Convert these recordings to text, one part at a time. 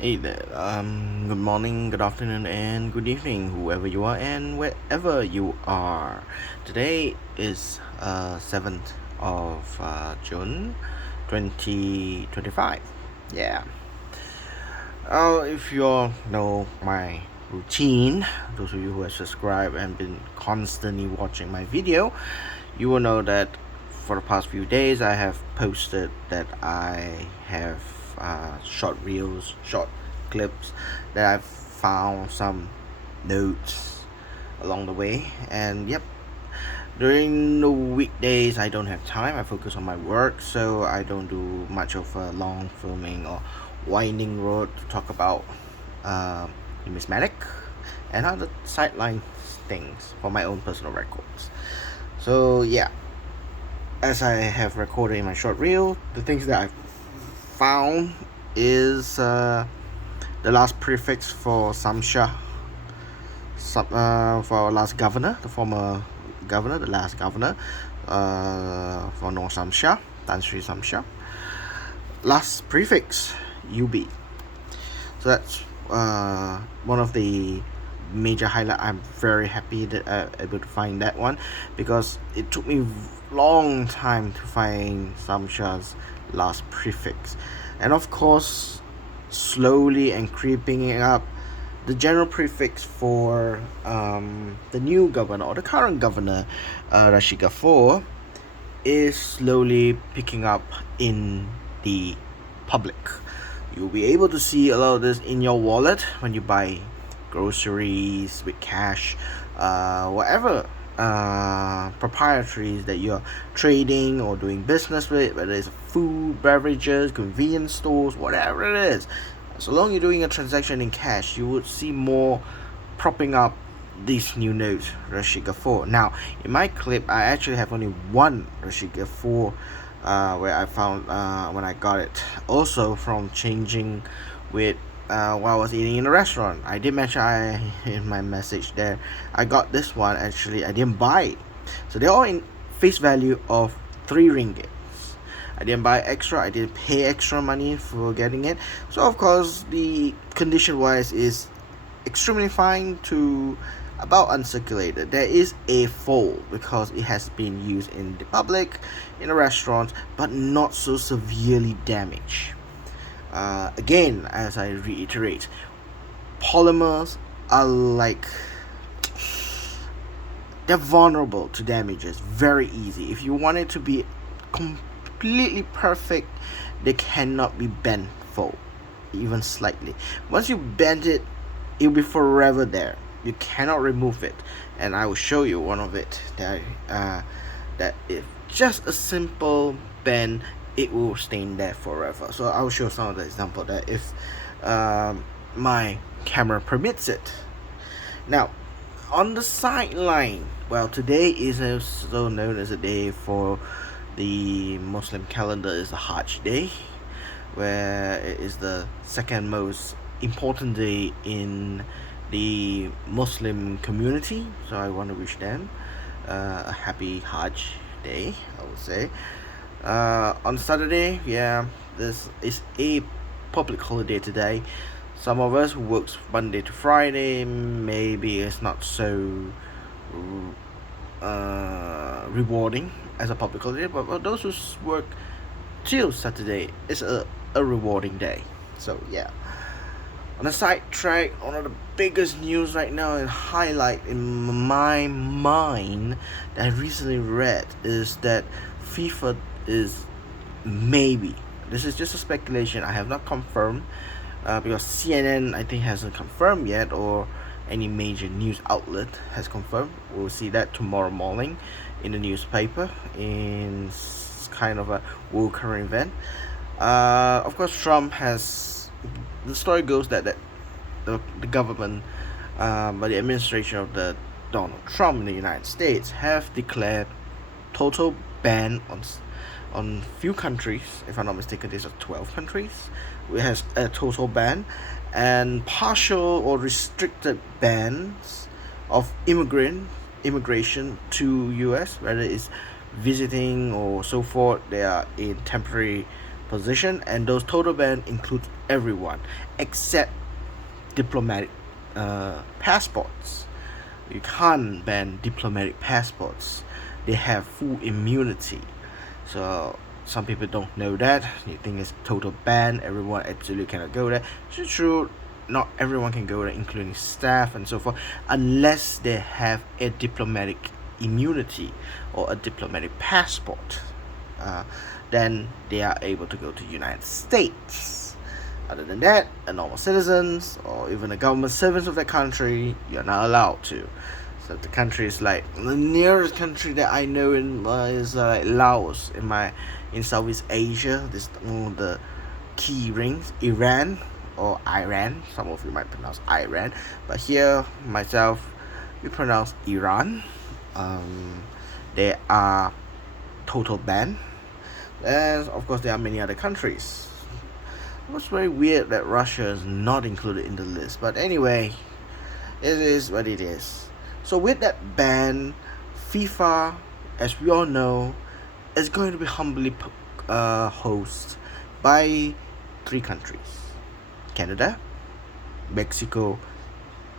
Hey there, good morning, good afternoon, and good evening, whoever you are and wherever you are. Today is 7th of June 2025. Yeah. If you all know my routine, those of you who have subscribed and been constantly watching my video, you will know that for the past few days I have posted that I have short reels, short clips that I've found some notes along the way. And yep, during the weekdays I don't have time. I focus on my work, so I don't do much of long filming or winding road to talk about numismatic and other sideline things for my own personal records. So yeah, as I have recorded in my short reel, the things that I've found is the last prefix for Shamsiah, for our last governor, the former governor, the last governor, for Nor Shamsiah, Tan Sri Shamsiah. Last prefix, UB. So that's one of the major highlight. I'm very happy that I'm able to find that one, because it took me long time to find Shamsiah's last prefix, and of course slowly and creeping it up, the general prefix for the new governor or the current governor, Rashid Ghaffur, is slowly picking up in the public. You'll be able to see a lot of this in your wallet when you buy groceries with cash, whatever proprietaries that you're trading or doing business with, whether it's food, beverages, convenience stores, whatever it is. So long you're doing a transaction in cash, you would see more propping up these new notes, Rashid Ghaffur. Now, in my clip, I actually have only one Rashid Ghaffur, where I found when I got it. Also, from changing with while I was eating in a restaurant, I did mention in my message there. I got this one actually. I didn't buy it, so they're all in face value of 3 ringgit. I didn't buy extra. I didn't pay extra money for getting it. So of course, the condition wise is extremely fine to about uncirculated. There is a fold because it has been used in the public, in a restaurant, but not so severely damaged. Again, as I reiterate, polymers are like, they're vulnerable to damages very easy. If you want it to be completely perfect, they cannot be bent fold even slightly. Once you bend it, it'll be forever there. You cannot remove it, and I will show you one of it that if just a simple bend, it will stay there forever. So I will show some of the example that if my camera permits it. Now, on the sideline, well, today is also known as a day for the Muslim calendar, is the Hajj day, where it is the second most important day in the Muslim community. So I want to wish them a happy Hajj day, I would say. On Saturday, yeah, this is a public holiday today. Some of us who works Monday to Friday, maybe it's not so rewarding as a public holiday, but for those who work till Saturday, it's a rewarding day. So yeah. On a side track, one of the biggest news right now and highlight in my mind that I recently read is that FIFA is maybe, this is just a speculation, I have not confirmed, because CNN I think hasn't confirmed yet, or any major news outlet has confirmed. We'll see that tomorrow morning in the newspaper, in kind of a world current event. Of course, Trump has. The story goes that the government, by the administration of the Donald Trump in the United States, have declared total ban on few countries. If I'm not mistaken, there's 12 countries. It has a total ban, and partial or restricted bans of immigration to US, whether it's visiting or so forth. They are in temporary position, and those total ban includes everyone except diplomatic passports. You can't ban diplomatic passports. They have full immunity. So some people don't know that. You think it's total ban. Everyone absolutely cannot go there. It's true. Not everyone can go there, including staff and so forth, unless they have a diplomatic immunity or a diplomatic passport. Then they are able to go to the United States. Other than that, a normal citizens or even a government servants of that country, you're not allowed to. So the country is like the nearest country that I know in is Laos in Southeast Asia. This one of the key rings, Iran or Iran. Some of you might pronounce Iran, but here myself, we pronounce Iran. They are total ban, and of course there are many other countries. It was very weird that Russia is not included in the list, but anyway, it is what it is. So with that ban, FIFA, as we all know, is going to be humbly hosted by 3 countries: Canada, Mexico,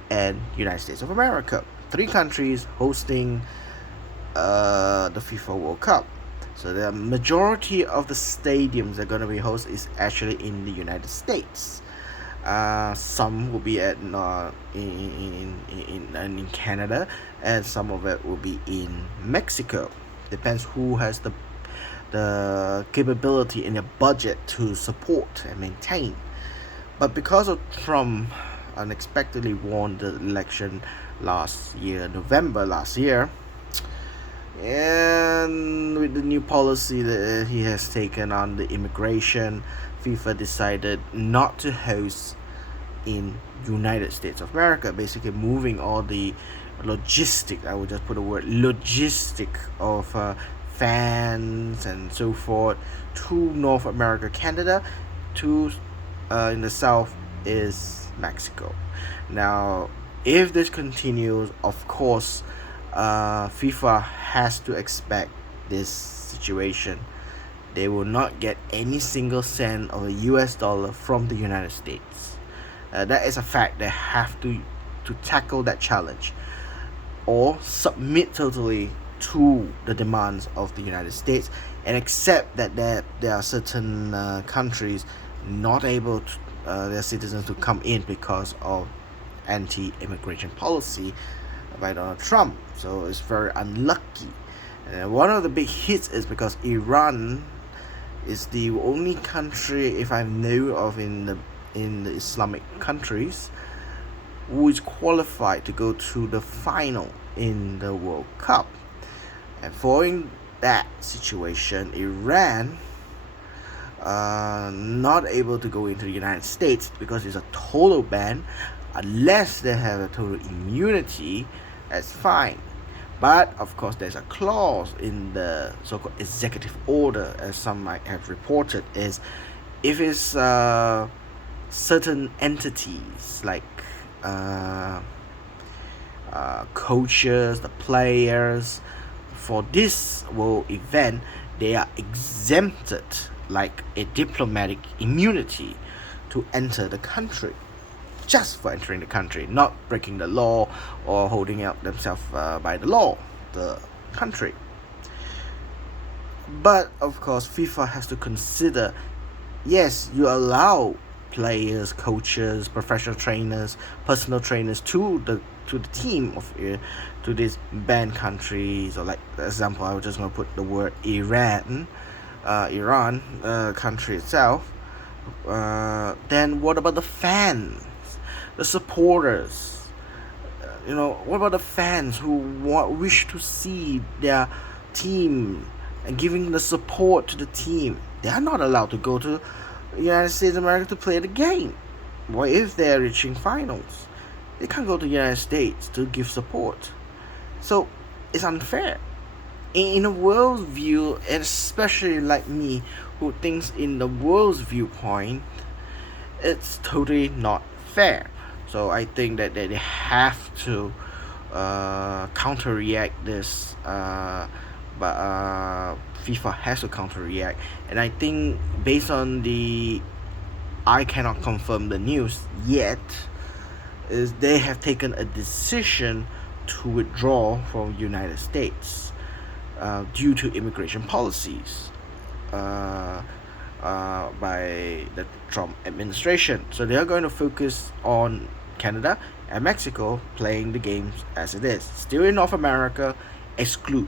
and United States of America. 3 countries hosting the FIFA World Cup. So the majority of the stadiums that are going to be hosted is actually in the United States. Some will be in Canada, and some of it will be in Mexico. Depends who has the capability and the budget to support and maintain. But because of Trump unexpectedly won the election November last year, and with the new policy that he has taken on the immigration, FIFA decided not to host in United States of America, basically moving all the logistic, I would just put the word logistic of fans and so forth to North America, Canada, to in the south is Mexico. Now, if this continues, of course, FIFA has to expect this situation. They will not get any single cent of a US dollar from the United States. That is a fact. They have to tackle that challenge or submit totally to the demands of the United States and accept that there are certain countries not able to their citizens to come in because of anti-immigration policy by Donald Trump. So it's very unlucky. And one of the big hits is because Iran is the only country, if I know of, in the Islamic countries, who is qualified to go to the final in the World Cup. And following that situation, Iran not able to go into the United States because it's a total ban. Unless they have a total immunity, that's fine. But of course, there's a clause in the so-called executive order, as some might have reported, is if it's certain entities like coaches, the players, for this world event, they are exempted like a diplomatic immunity to enter the country, just for entering the country, not breaking the law or holding up themselves by the law, the country. But of course, FIFA has to consider, yes, you allow players, coaches, professional trainers, personal trainers to the team of to these banned countries, or like for example, I was just gonna put the word Iran country itself. Then what about the fans, the supporters? What about the fans who wish to see their team and giving the support to the team? They are not allowed to go to the United States of America to play the game. What if they are reaching finals? They can't go to the United States to give support. So it's unfair. In a world's view, and especially like me, who thinks in the world's viewpoint, it's totally not fair. So I think that they have to counter-react this but FIFA has to counter react, and I think based on the, I cannot confirm the news yet, is they have taken a decision to withdraw from United States due to immigration policies by the Trump administration. So they are going to focus on Canada and Mexico playing the games as it is. Still in North America, exclude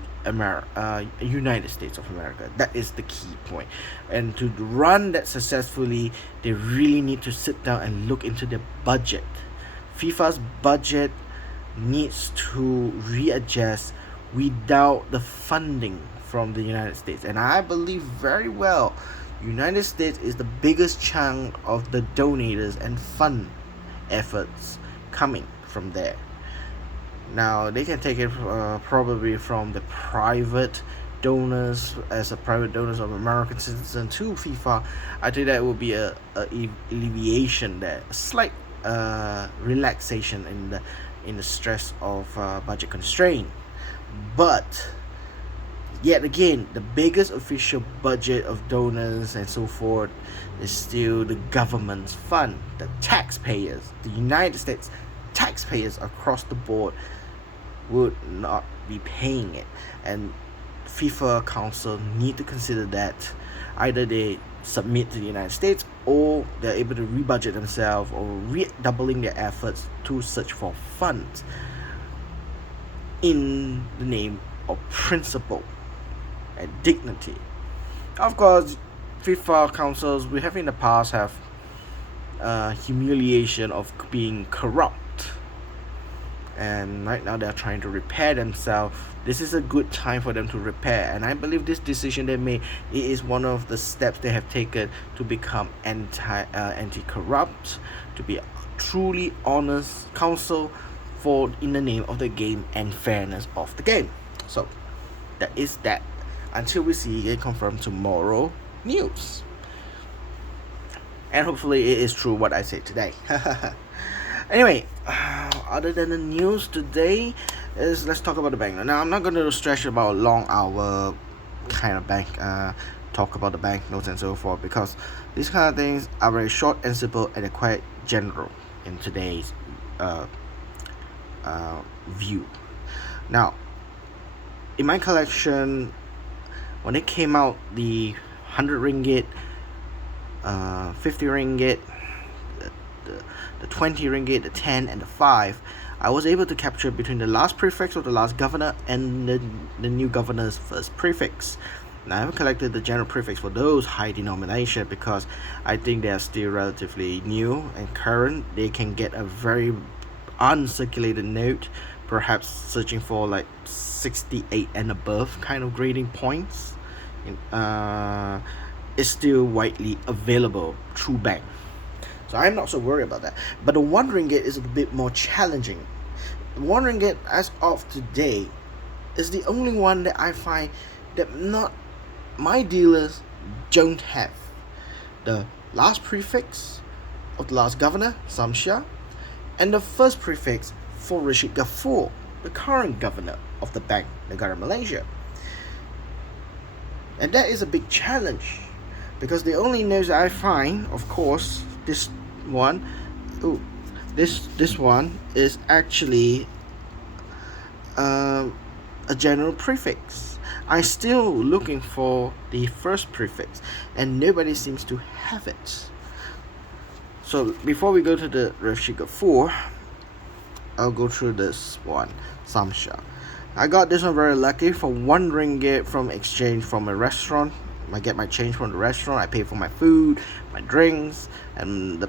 United States of America. That is the key point. And to run that successfully, they really need to sit down and look into their budget. FIFA's budget needs to readjust without the funding from the United States. And I believe very well United States is the biggest chunk of the donators and fund efforts coming from there. Now they can take it probably from the private donors, as a private donors of American citizen to FIFA. I think that will be a alleviation there, a slight relaxation in the stress of budget constraint. But yet again, the biggest official budget of donors and so forth is still the government's fund, the taxpayers, the United States taxpayers across the board would not be paying it. And FIFA Council need to consider that either they submit to the United States or they're able to rebudget themselves or redoubling their efforts to search for funds in the name of principle and dignity. Of course, FIFA councils we have in the past have humiliation of being corrupt, and right now they're trying to repair themselves. This is a good time for them to repair, and I believe this decision they made, it is one of the steps they have taken to become anti-corrupt, to be a truly honest council for in the name of the game and fairness of the game. So that is that, until we see it confirmed tomorrow news, and hopefully it is true what I said today. Anyway, other than the news today, let's talk about the bank. Now I'm not going to stretch about a long hour kind of bank talk about the banknotes and so forth, because these kind of things are very short and simple and they're quite general in today's view. Now, in my collection, when it came out, the 100 ringgit, 50 ringgit, the 20 ringgit, the 10 and the 5, I was able to capture between the last prefix of the last governor and the new governor's first prefix. Now, I haven't collected the general prefix for those high denomination because I think they are still relatively new and current. They can get a very uncirculated note, perhaps searching for like 68 and above kind of grading points. Is still widely available through bank, so I'm not so worried about that. But the 1 ringgit is a bit more challenging. 1 ringgit as of today is the only one that I find that not my dealers don't have the last prefix of the last governor, Shamsiah, and the first prefix for Ringgit Ghaffur, the current governor of the Bank Negara Malaysia. And that is a big challenge, because the only notes I find, of course, this one is actually a general prefix. I'm still looking for the first prefix and nobody seems to have it. So before we go to the Ringgit Ghaffur, I'll go through this one, Shamsiah. I got this one very lucky for 1 ringgit from exchange from a restaurant. I get my change from the restaurant. I pay for my food, my drinks, and I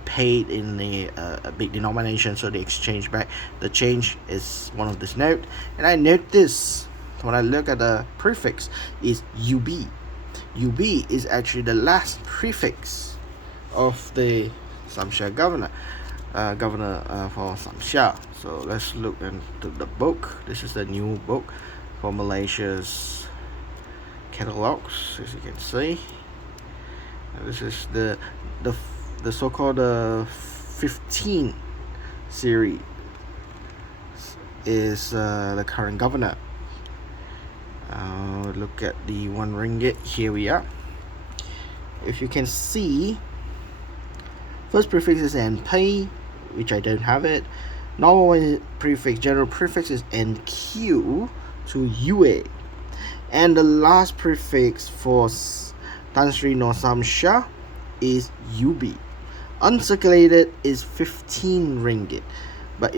paid in a big denomination, so they exchange back. The change is one of this note, and I note this when I look at the prefix is UB. UB is actually the last prefix of the Shamsiah governor. For Shamsiah. So let's look into the book. This is the new book for Malaysia's catalogs, as you can see. This is the so-called 15 series is the current governor. Look at the 1 ringgit. Here we are. If you can see, first prefix is NP, which I don't have it. Normal one is prefix, general prefix is NQ to UA. And the last prefix for Tan Sri Ringgit Shamsiah is UB. Uncirculated is 15 ringgit. But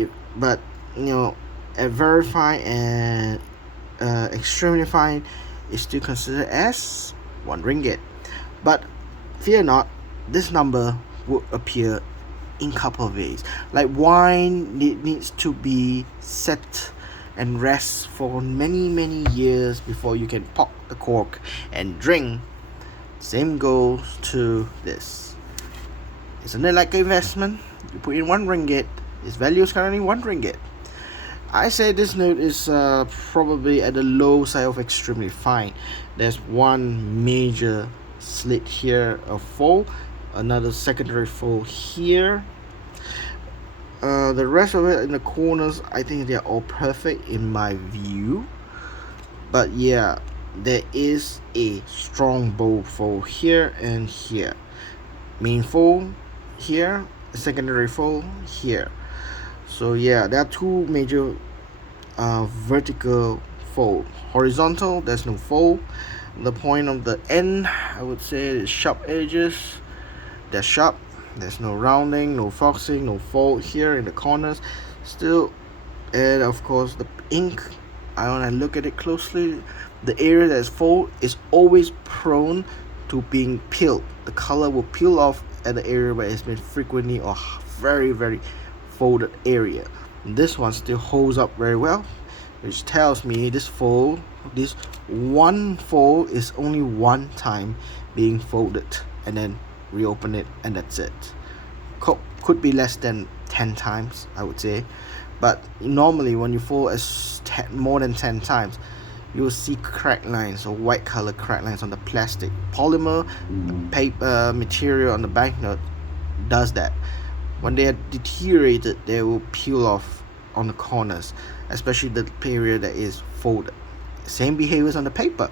at verify and extremely fine is still considered as 1 ringgit. But fear not, this number will appear in couple of ways. Like wine, it needs to be set and rest for many years before you can pop the cork and drink. Same goes to this. Isn't it like an investment? You put in 1 ringgit, its value is currently 1 ringgit. I say this note is probably at the low side of extremely fine. There's one major slit here, a fold, another secondary fold here. The rest of it in the corners, I think they're all perfect in my view. But yeah, there is a strong bold fold here and here. Main fold here, secondary fold here. So yeah, there are 2 major vertical fold. Horizontal, there's no fold. The point of the end, I would say, is sharp edges. They're sharp. There's no rounding, no foxing, no fold here in the corners. Still, and of course the ink, when I look at it closely, the area that is fold is always prone to being peeled. The color will peel off at the area where it's been frequently or very folded area. This one still holds up very well, which tells me this 1 fold is only 1 time being folded and then reopen it, and that's it. Could be less than 10 times, I would say, but normally when you fold more than 10 times, you will see crack lines or white color crack lines on the plastic. Polymer paper material on the banknote does that. When they are deteriorated, they will peel off on the corners, especially the area that is folded. Same behaviors on the paper.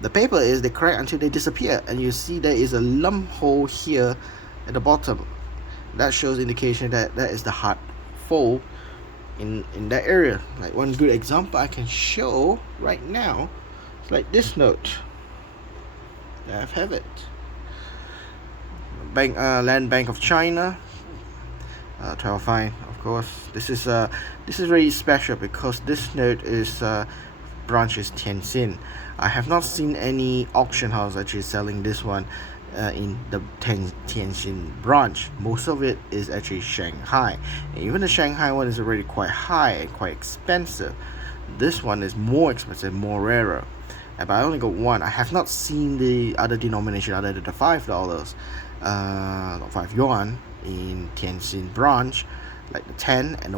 The paper is they crack until they disappear, and you see there is a lump hole here at the bottom. That shows indication that that is the hard fold in that area. Like one good example I can show right now, it's like this note. There I have it. Land Bank of China. 12 fine, of course. This is very special because this note is branch is Tianjin. I have not seen any auction house actually selling this one in the Tianjin branch. Most of it is actually Shanghai, and even the Shanghai one is already quite high and quite expensive. This one is more expensive, more rarer. But I only got one. I have not seen the other denomination other than the $5, 5 yuan in Tianjin branch, like the 10 and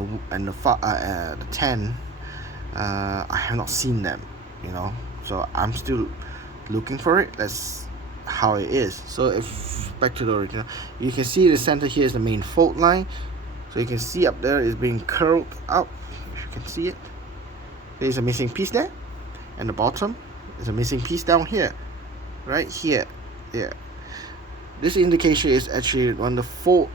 the 10. I have not seen them, so I'm still looking for it. That's how it is. So if back to the original, you can see the center here is the main fold line, so you can see up there is being curled up. If you can see it, there's a missing piece there, and the bottom is a missing piece down here, right here. Yeah, this indication is actually on the fold.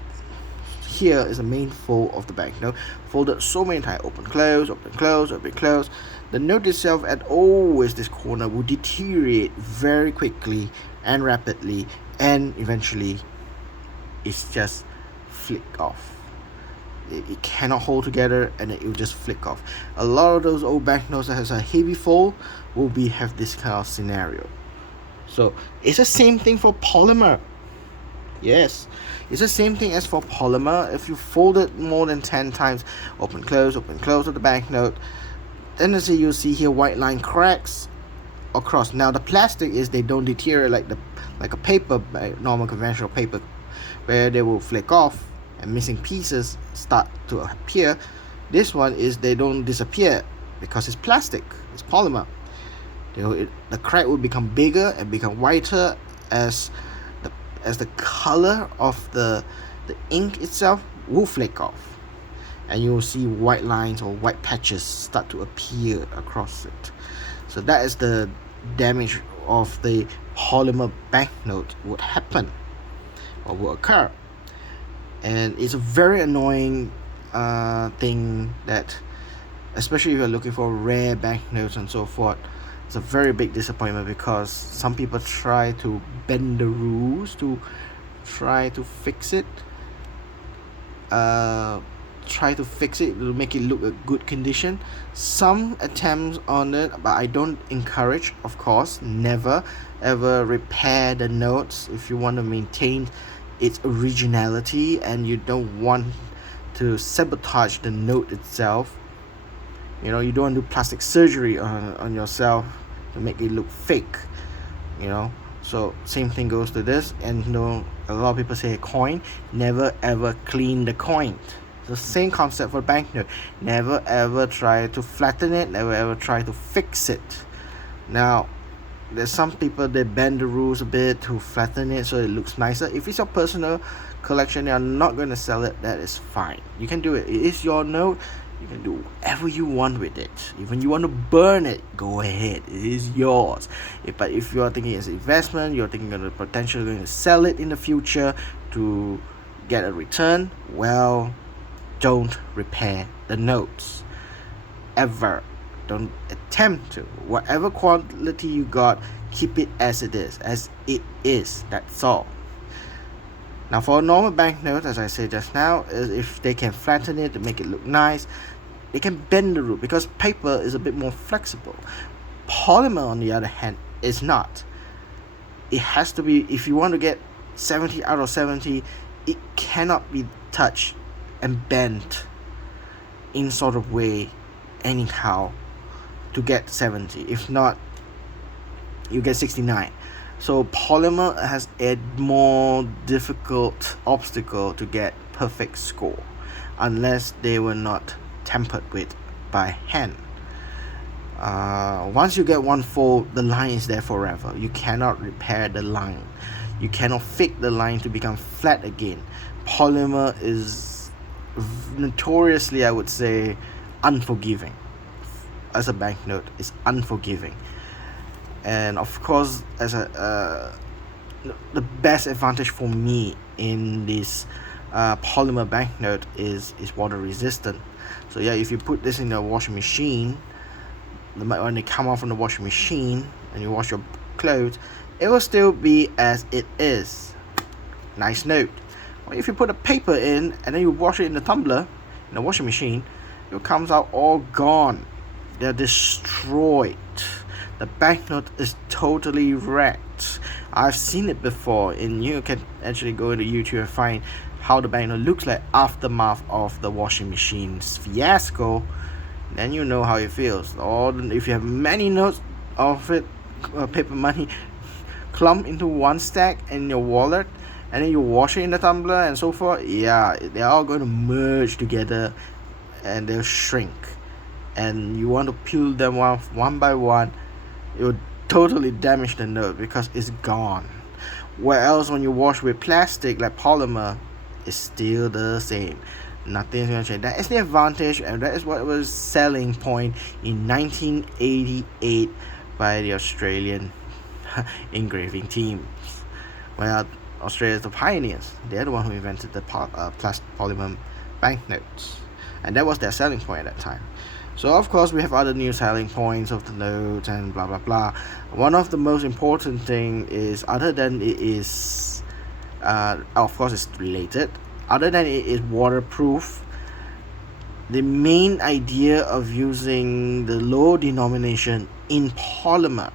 Here is the main fold of the banknote, folded so many times, open close, open close, open close. The note itself at always this corner will deteriorate very quickly and rapidly, and eventually it's just flick off. It cannot hold together, and it will just flick off. A lot of those old banknotes that has a heavy fold will have this kind of scenario. So it's the same thing for polymer. Yes, it's the same thing as for polymer. If you fold it more than 10 times, open close of the banknote, then you'll see here white line cracks across. Now the plastic is they don't deteriorate like a paper, normal conventional paper, where they will flick off and missing pieces start to appear. This one is they don't disappear because it's plastic, it's polymer. The crack will become bigger and become whiter as the color of the ink itself will flick off, and you will see white lines or white patches start to appear across it. So that is the damage of the polymer banknote would happen or will occur. And it's a very annoying thing that, especially if you're looking for rare banknotes and so forth, it's a very big disappointment because some people try to bend the rules to try to fix it. To make it look a good condition. Some attempts on it, but I don't encourage, of course. Never ever repair the notes if you want to maintain its originality and you don't want to sabotage the note itself. You don't want to do plastic surgery on yourself to make it look fake. So same thing goes to this. And a lot of people say a coin, never ever clean the coin. The same concept for banknote. Never ever try to flatten it, never ever try to fix it. Now there's some people, they bend the rules a bit to flatten it so it looks nicer. If it's your personal collection, you're not going to sell it, that is fine. You can do it. It is your note. You can do whatever you want with it. Even you want to burn it, go ahead. It is yours. But if you are thinking as an investment, you're thinking of the potential going to sell it in the future to get a return, well, don't repair the notes. Ever. Don't attempt to. Whatever quality you got, keep it as it is. That's all. Now for a normal banknote, as I said just now, is if they can flatten it to make it look nice, they can bend the rule because paper is a bit more flexible. Polymer, on the other hand, is not. It has to be, if you want to get 70 out of 70, it cannot be touched and bent in sort of way anyhow to get 70. If not, you get 69. So polymer has a more difficult obstacle to get perfect score unless they were not tampered with by hand. Once you get one fold, the line is there forever. You cannot repair the line. You cannot fake the line to become flat again. Polymer is notoriously, I would say, unforgiving. As a banknote, it's unforgiving. And of course, as the best advantage for me in this polymer banknote is water resistant. So yeah, if you put this in the washing machine, when they come out from the washing machine and you wash your clothes, it will still be as it is. Nice note. But if you put a paper in and then you wash it in the tumbler, in the washing machine, it comes out all gone. They're destroyed. The banknote is totally wrecked. I've seen it before, and you can actually go into YouTube and find how the banknote looks like aftermath of the washing machine's fiasco. Then you know how it feels. Or if you have many notes of it, paper money, clumped into one stack in your wallet, and then you wash it in the tumbler and so forth, yeah, they're all going to merge together and they'll shrink. And you want to peel them off one by one, it would totally damage the note because it's gone. Whereas when you wash with plastic like polymer, it's still the same. Nothing's going to change. That is the advantage, and that is what was selling point in 1988 by the Australian engraving team. Well, Australia is the pioneers. They're the one who invented the polymer banknotes, and that was their selling point at that time. So of course we have other new selling points of the notes and blah blah blah. One of the most important thing is, other than it is of course it's related, other than it is waterproof, the main idea of using the low denomination in polymer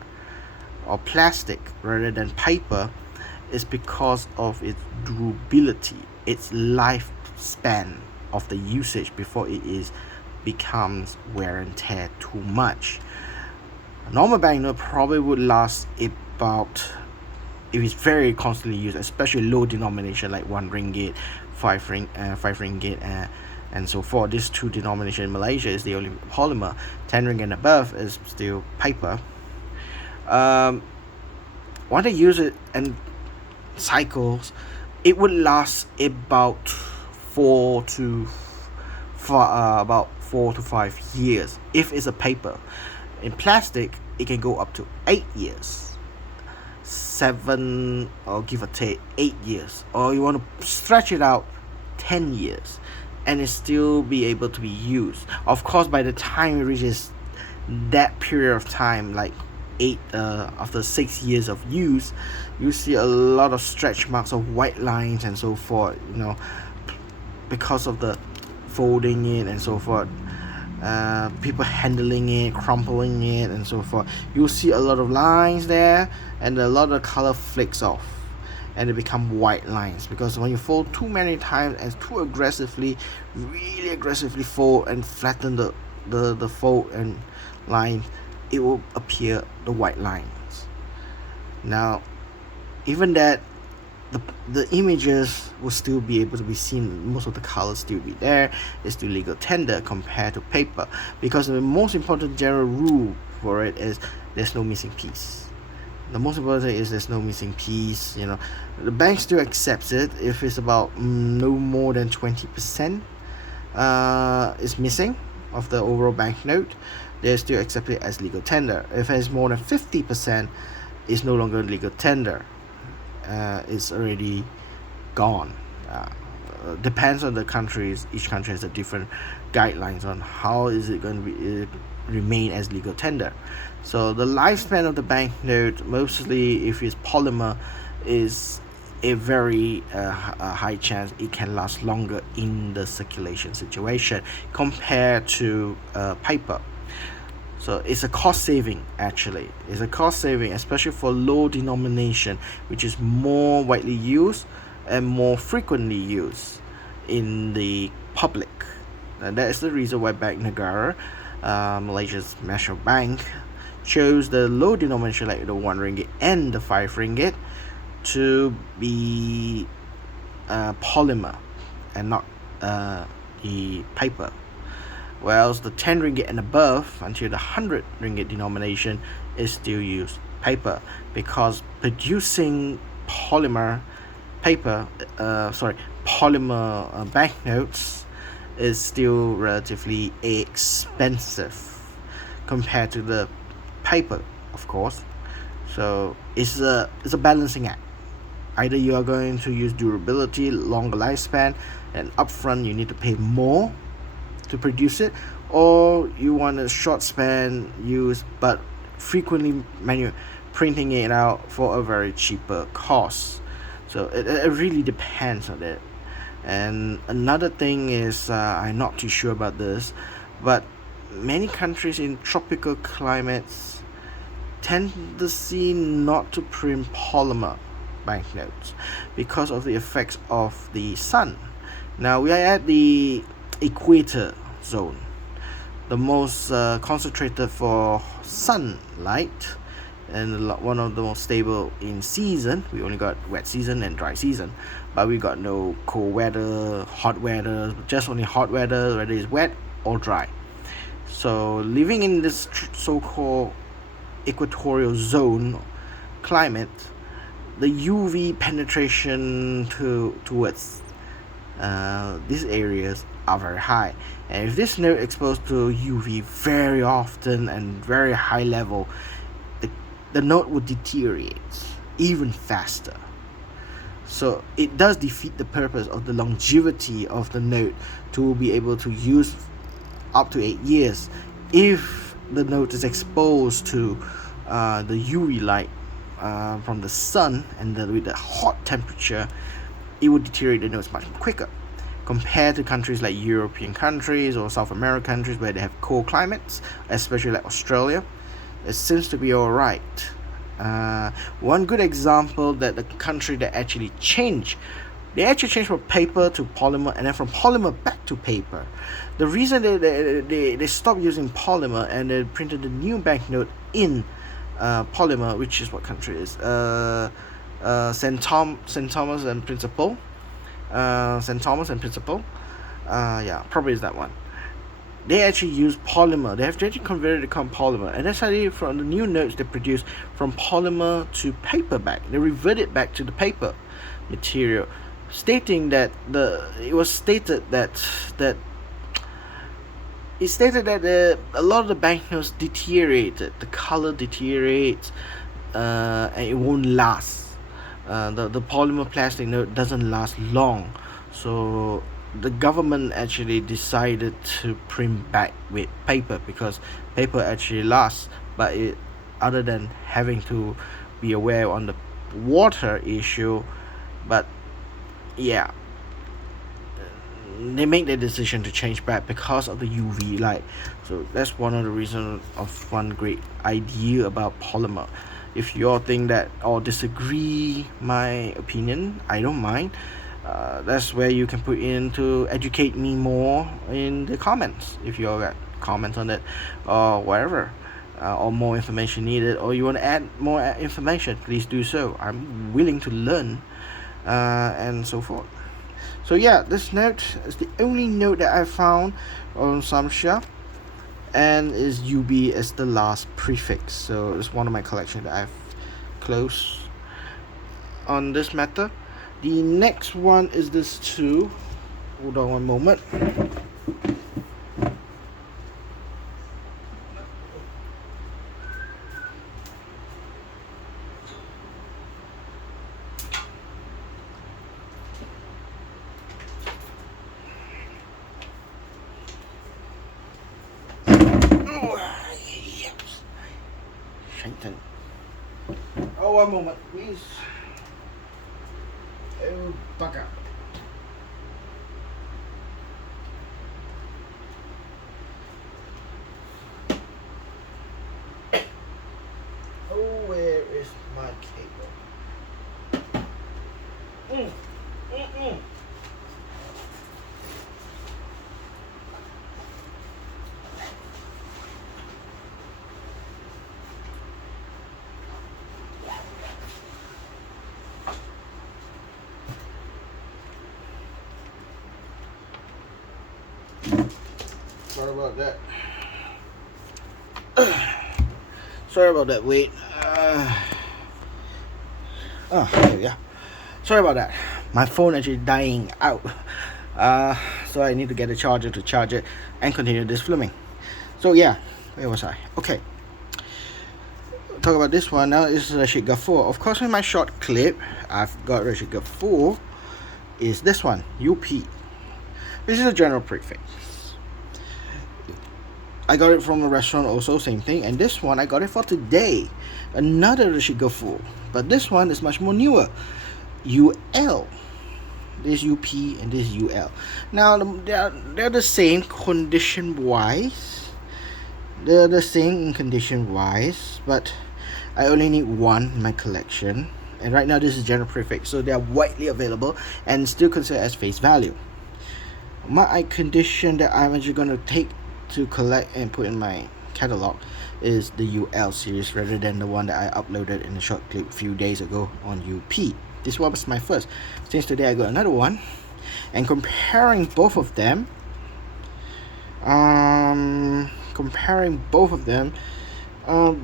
or plastic rather than paper is because of its durability, its lifespan of the usage before it becomes wear and tear too much. A normal banknote probably would last about, if it's very constantly used, especially low denomination like 1 ringgit, 5 ringgit, and so forth. This 2 denomination in Malaysia is the only polymer. 10 ringgit and above is still paper. When they use it and cycles, it would last about 4 to 5 years if it's a paper. In plastic, it can go up to 8 years, 7 or give or take 8 years, or you want to stretch it out 10 years, and it still be able to be used. Of course, by the time it reaches that period of time, like after 6 years of use, you see a lot of stretch marks of white lines and so forth, because of the folding it and so forth, people handling it, crumpling it and so forth. You'll see a lot of lines there, and a lot of color flicks off, and they become white lines, because when you fold too many times and too aggressively, really aggressively fold and flatten the fold and line, it will appear the white lines. Now, even that, the images will still be able to be seen, most of the colors still be there. It's still legal tender compared to paper, because the most important general rule for it is there's no missing piece. The most important thing is there's no missing piece. The bank still accepts it if it's about no more than 20% is missing of the overall banknote. They still accept it as legal tender. If it's more than 50%, it's no longer legal tender. It's already gone. Depends on the countries. Each country has a different guidelines on how is it going to be remain as legal tender. So the lifespan of the banknote, mostly if it's polymer, is a very high chance it can last longer in the circulation situation compared to paper. So it's a cost saving, actually. It's a cost saving, especially for low denomination, which is more widely used and more frequently used in the public. And that is the reason why Bank Negara, Malaysia's national bank, chose the low denomination like the 1 ringgit and the 5 ringgit to be polymer and not the paper. Whereas the 10 ringgit and above until the 100 ringgit denomination is still used paper, because producing polymer banknotes is still relatively expensive compared to the paper, of course. So it's a balancing act. Either you are going to use durability, longer lifespan, and upfront you need to pay more to produce it, or you want a short span use but frequently printing it out for a very cheaper cost. So it really depends on it. And another thing is, I'm not too sure about this, but many countries in tropical climates tendency not to print polymer banknotes because of the effects of the sun. Now we are at the equator zone, the most concentrated for sunlight, and one of the most stable in season. We only got wet season and dry season, but we got no cold weather, hot weather, just only hot weather, whether it's wet or dry. So living in this so-called equatorial zone climate, the UV penetration towards these areas are very high, and if this node exposed to UV very often and very high level, the node would deteriorate even faster. So it does defeat the purpose of the longevity of the node to be able to use up to 8 years. If the node is exposed to the UV light from the sun, and with the hot temperature, it would deteriorate the nodes much quicker compared to countries like European countries or South American countries where they have cold climates, especially like Australia. It seems to be alright. One good example that the country that actually changed from paper to polymer, and then from polymer back to paper. The reason they stopped using polymer and they printed the new banknote in polymer, which is what country is St. Thomas and Principe. Yeah, probably is that one. They actually use polymer. They have actually converted it to polymer, and that's how from the new notes they produce from polymer to paperback. They revert it back to the paper material, stating that it was stated that it stated that a lot of the banknotes deteriorated, the color deteriorates, and it won't last. The polymer plastic note doesn't last long, so the government actually decided to print back with paper, because paper actually lasts, but it, other than having to be aware on the water issue, but yeah, they make their decision to change back because of the UV light. So that's one of the reasons of one great idea about polymer. If you all think that or disagree my opinion, I don't mind. That's where you can put in to educate me more in the comments, if you all got comments on it or whatever, or more information needed, or you want to add more information, please do so. I'm willing to learn, and so forth. So yeah, this note is the only note that I found on Shamsiah, and is UB as the last prefix. So it's one of my collection that I've closed on this matter. The next one is this too. Hold on one moment. Oh, one moment, please. Oh, bugger. Oh, where is my cable? Sorry about that. Sorry about that. Wait. There we go. Sorry about that. My phone actually dying out. So I need to get a charger to charge it and continue this filming. So yeah, where was I? Okay. Talk about this one now. Is Rashid Ghaffur. Of course, in my short clip, I've got Rashid Ghaffur. Is this one UP? This is a general prefix. I got it from a restaurant also, same thing. And this one I got it for today, another Rashid Ghaffur, but this one is much more newer. UL. This UP and this UL. Now they're the same condition wise. They're the same in condition wise, but I only need one in my collection. And right now this is general prefix, so they are widely available and still considered as face value. My condition that I'm actually going to take to collect and put in my catalog is the UL series, rather than the one that I uploaded in a short clip a few days ago on UP. This one was my first. Since today I got another one, and comparing both of them,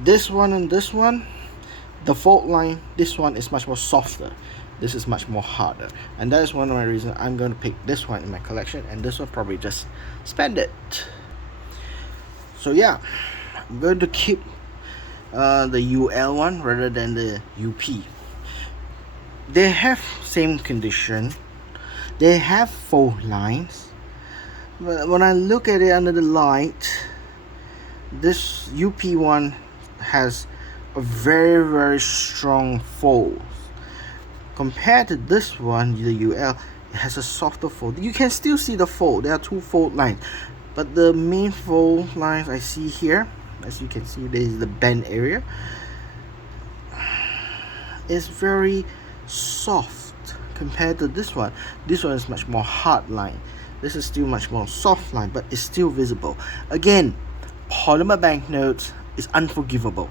this one and this one, the fault line, this one is much more softer, this is much more harder, and that is one of my reasons I'm going to pick this one in my collection, and this one probably just spend it. So yeah, I'm going to keep the UL one rather than the UP. They have same condition, they have fold lines, but when I look at it under the light, this UP one has a very strong fold compared to this one, the UL. It has a softer fold. You can still see the fold, there are two fold lines, but the main fold lines I see here, as you can see, there is the bend area, is very soft compared to this one. This one is much more hard line, this is still much more soft line, but it's still visible. Again, polymer banknotes is unforgivable.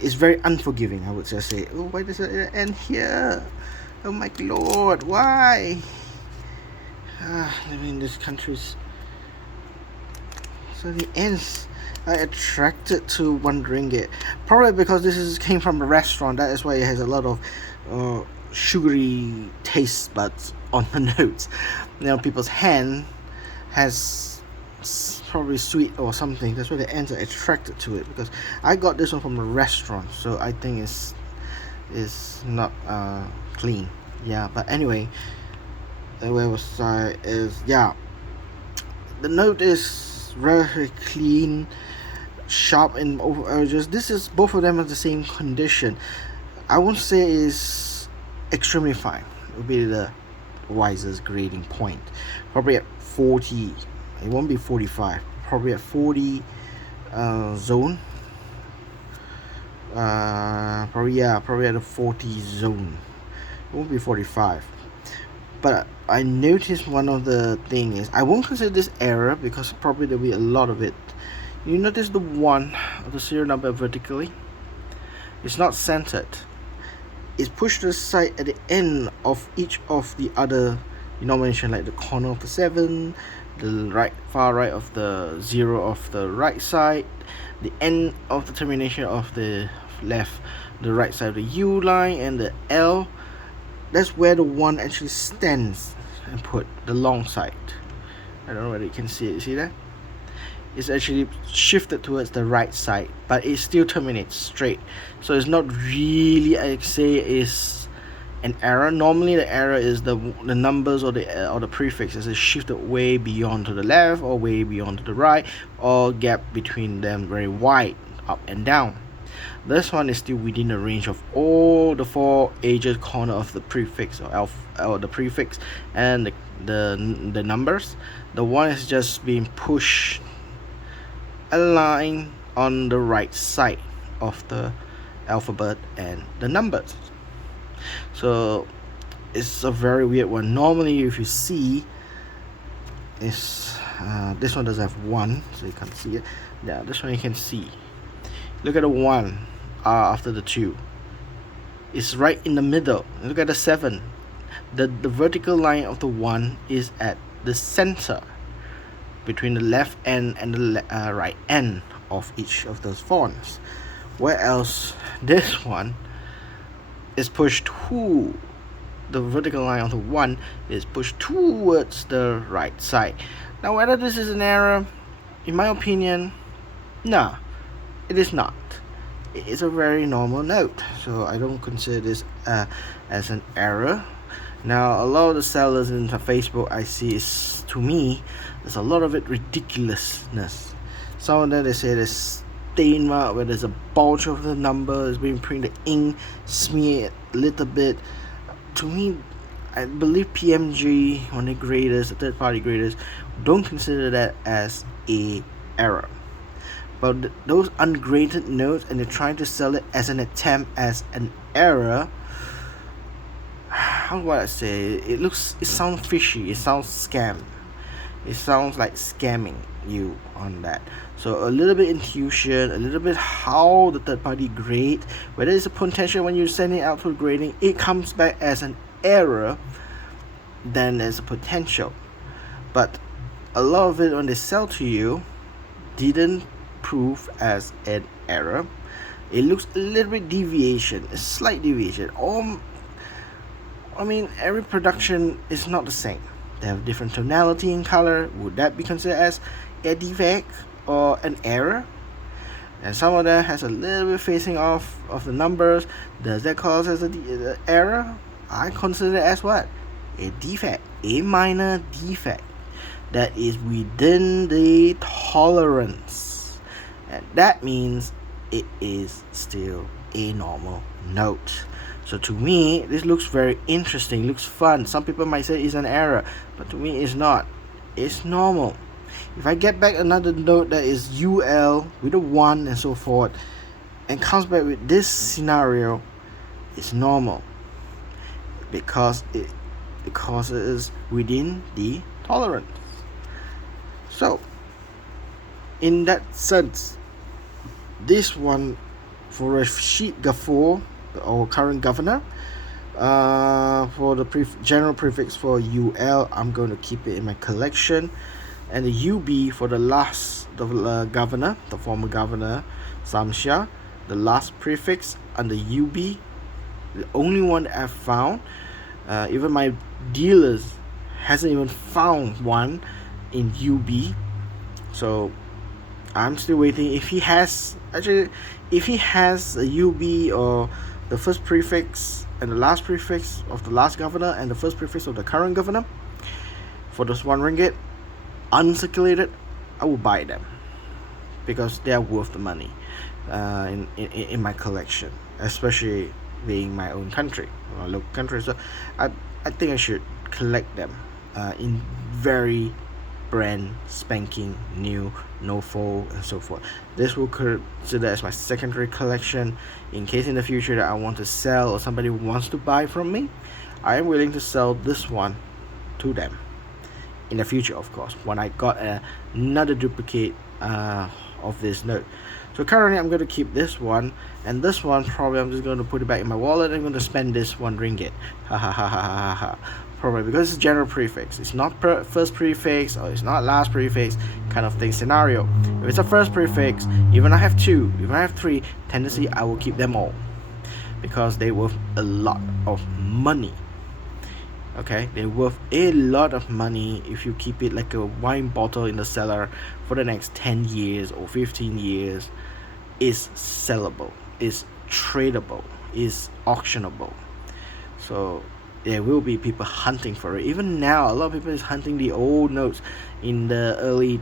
It's very unforgiving, I would just say. Oh, why does it end here? Oh my lord, why? Living in this country's, so the ends are attracted to 1 ringgit. Probably because came from a restaurant. That is why it has a lot of sugary taste buds on the notes. You know, people's hand has probably sweet or something. That's why the ants are attracted to it, because I got this one from a restaurant, so I think it's not clean. Yeah, but anyway, where was I? Is yeah, the note is very clean, sharp and over edges. This is both of them are the same condition. I won't say is extremely fine. It would be the wisest grading point. Probably at 40. It won't be 45. Probably at 40 zone. Probably at a 40 zone. It won't be 45. But I noticed one of the thing is, I won't consider this error because probably there'll be a lot of it. You notice the 1 of the serial number vertically? It's not centered. It's pushed to the side at the end of each of the other denomination, like the corner of the 7, the far right of the 0 of the right side, the end of the termination of the left, the right side of the U line, and the L. That's where the 1 actually stands and put the long side. I don't know whether you can see it. You see that? It's actually shifted towards the right side, but it still terminates straight. So it's not really, I say, is an error. Normally the error is the numbers or the prefixes is shifted way beyond to the left or way beyond to the right, or gap between them very wide, up and down. This one is still within the range of all the 4 edges corner of the prefix or the prefix and the numbers. The 1 is just being pushed a line on the right side of the alphabet and the numbers. So it's a very weird one. Normally if you see is this one does have 1, so you can't see it. Yeah, this one you can see. Look at the 1 after the 2. It's right in the middle. Look at the 7. The vertical line of the 1 is at the center between the left end and the right end of each of those fonts. Where else this one is pushed to the vertical line of the 1 is pushed towards the right side. Now whether this is an error, in my opinion, no, it is not. It is a very normal note, so I don't consider this as an error. Now a lot of the sellers in Facebook I see is, to me, there's a lot of it ridiculousness. Some of them they say there's stain mark where there's a bulge of the number is being printed, ink smeared a little bit. To me, I believe PMG, when they graders, the third party graders, don't consider that as a error. But those ungraded notes, and they're trying to sell it as an attempt as an error. How do I say? It sounds fishy. It sounds scam. It sounds like scamming you on that. So a little bit intuition, a little bit how the third party grade, whether it's a potential when you send it out for grading, it comes back as an error, then there's a potential. But a lot of it when they sell to you didn't prove as an error. It looks a little bit deviation, a slight deviation. I mean, every production is not the same. They have different tonality and color. Would that be considered as a defect or an error? And some of them has a little bit facing off of the numbers. Does that cause as an error? I consider it as what? A defect, a minor defect that is within the tolerance, and that means it is still a normal note. So to me, this looks very interesting, looks fun. Some people might say it's an error, but to me it's not. It's normal. If I get back another note that is UL with a 1 and so forth, and comes back with this scenario, it's normal. Because it is within the tolerance. So, in that sense, this one for Rashid Ghaffur, our current governor, for the general prefix for UL, I'm going to keep it in my collection, and the UB for the governor, the former governor Shamsiah, the last prefix under UB, the only one that I've found. Even my dealers hasn't even found one in UB. So I'm still waiting. If he has a UB or the first prefix and the last prefix of the last governor and the first prefix of the current governor for those 1 ringgit uncirculated, I will buy them because they are worth the money in my collection, especially being my own country, my local country. So I think I should collect them in very brand spanking new, no fold and so forth. This will consider as my secondary collection in case in the future that I want to sell or somebody wants to buy from me. I am willing to sell this one to them in the future, of course, when I got another duplicate of this note. So currently I'm going to keep this one, and this one probably I'm just going to put it back in my wallet. I'm going to spend this 1 ringgit. Ha ha ha ha ha ha. Probably because it's general prefix. It's not first prefix or it's not last prefix kind of thing scenario. If it's a first prefix, even I have 2, even I have 3, tendency I will keep them all because they worth a lot of money. Okay, they're worth a lot of money if you keep it like a wine bottle in the cellar for the next 10 years or 15 years. Is sellable, is tradable, is auctionable. So there will be people hunting for it. Even now, a lot of people is hunting the old notes in the early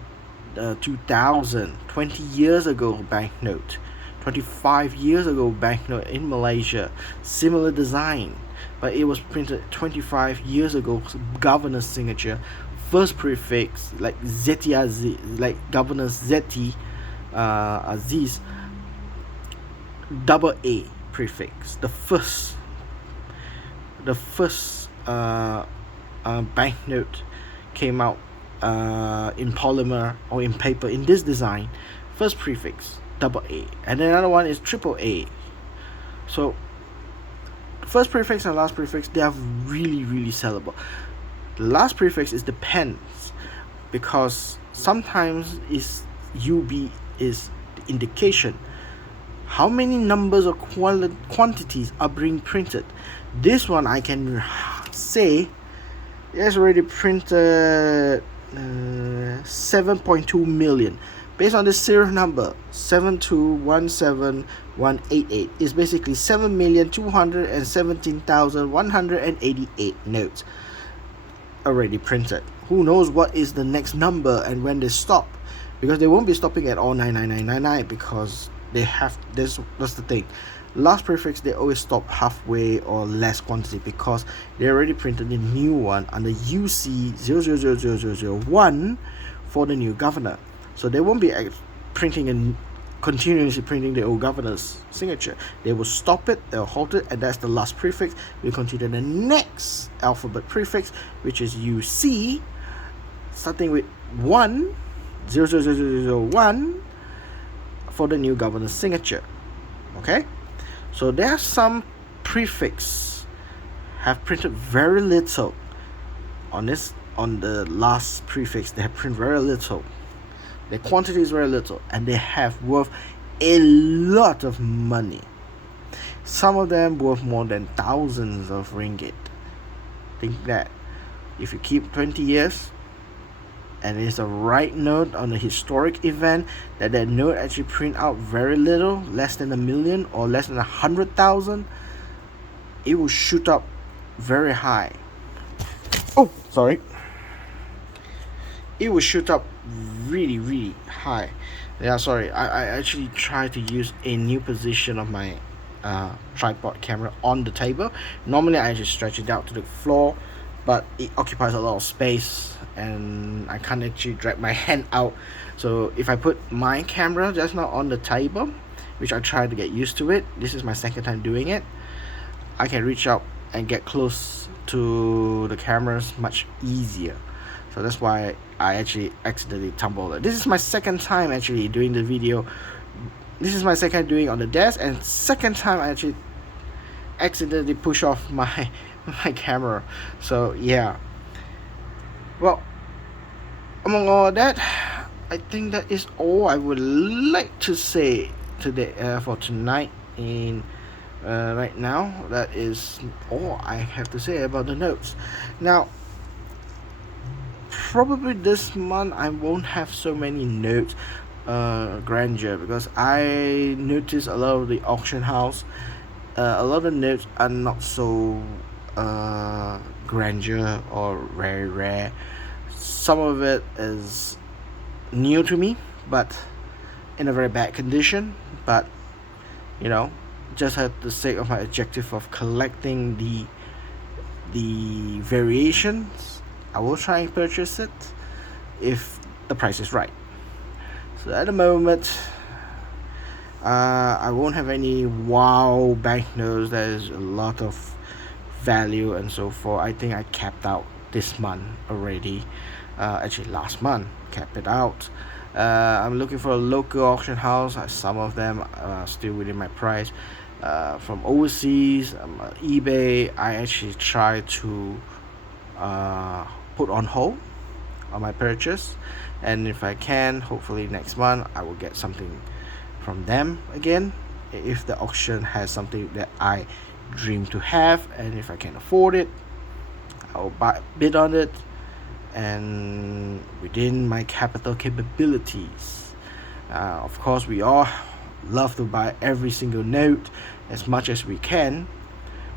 2000, 20 years ago banknote, 25 years ago banknote in Malaysia, similar design, but it was printed 25 years ago, governor's signature, first prefix like Zeti Aziz, like Governor Zeti Aziz, double A prefix, the first banknote came out in polymer or in paper in this design, first prefix double A, and then another one is triple A. So first prefix and last prefix, they are really sellable. The last prefix is depends because sometimes is UB is the indication how many numbers or quantities are being printed. This one I can say it's already printed 7.2 million based on the serial number 7217188 is basically 7,217,188 notes already printed. Who knows what is the next number and when they stop, because they won't be stopping at all 99999 because they have this. That's the thing. Last prefix, they always stop halfway or less quantity because they already printed the new one under UC 000001 for the new governor. So they won't be printing and continuously printing the old governor's signature. They will stop it, they'll halt it, and that's the last prefix. We'll continue the next alphabet prefix, which is UC, starting with 1 00001 for the new governor's signature. Okay, so there are some prefix have printed very little on this. On the last prefix, they have printed very little. The quantity is very little, and they have worth a lot of money. Some of them worth more than thousands of ringgit. Think that if you keep 20 years and it's a right note on a historic event, that note actually print out very little, less than 1 million or less than 100,000, it will shoot up very high. Oh, sorry. It will shoot up really high. Yeah, sorry, I actually try to use a new position of my tripod camera on the table. Normally I just stretch it out to the floor, but it occupies a lot of space and I can't actually drag my hand out. So if I put my camera just now on the table, which I try to get used to it, this is my second time doing it, I can reach out and get close to the cameras much easier. So that's why I actually accidentally tumbled. This is my second time actually doing the video. This is my second doing on the desk, and second time I actually accidentally push off my camera. So yeah. Well, among all that, I think that is all I would like to say today for tonight. In right now, that is all I have to say about the notes. Now, probably this month I won't have so many notes grandeur, because I noticed a lot of the auction house, a lot of notes are not so grandeur or very rare. Some of it is new to me, but in a very bad condition. But you know, just at the sake of my objective of collecting the variations, I will try and purchase it if the price is right. So at the moment, I won't have any wow banknotes. There's a lot of value and so forth. I think I capped out this month already. Actually, last month capped it out. I'm looking for a local auction house. Some of them are still within my price. From overseas, eBay, I actually try to put on hold on my purchase, and if I can, hopefully next month I will get something from them again, if the auction has something that I dream to have, and if I can afford it, I'll bid on it, and within my capital capabilities. Of course, we all love to buy every single note as much as we can,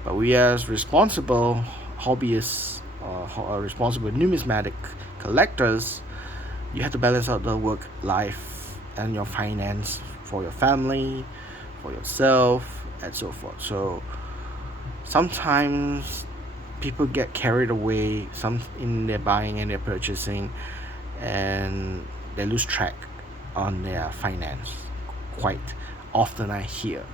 but we as responsible hobbyists or responsible numismatic collectors, you have to balance out the work life and your finance for your family, for yourself, and so forth. So sometimes people get carried away some in their buying and their purchasing, and they lose track on their finance quite often, I hear.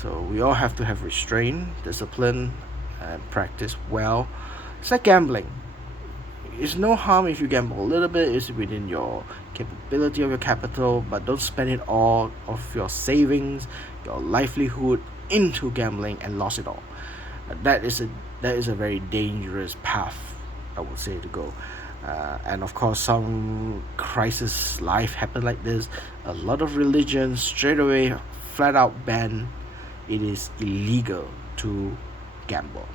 So we all have to have restraint, discipline, and practice well. It's like gambling. It's no harm if you gamble a little bit. It's within your capability of your capital, but don't spend it all of your savings, your livelihood into gambling and lose it all. That is a very dangerous path, I would say, to go. And of course, some crisis life happen like this. A lot of religions straight away flat out ban it is illegal to gamble.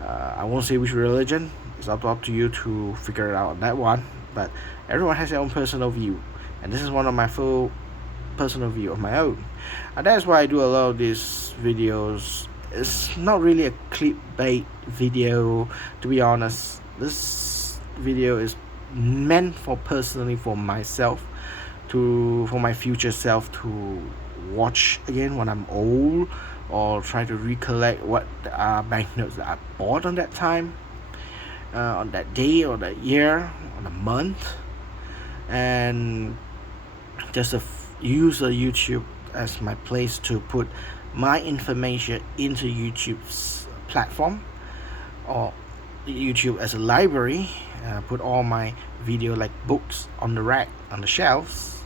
I won't say which religion. It's up to you to figure it out on that one. But everyone has their own personal view, and this is one of my full personal view of my own. And that's why I do a lot of these videos. It's not really a clickbait video, to be honest. This video is meant for personally for myself, for my future self to watch again when I'm old, or try to recollect what banknotes that I bought on that time, on that day or that year, on a month, and just use YouTube as my place to put my information into YouTube's platform, or YouTube as a library, put all my video like books on the rack, on the shelves.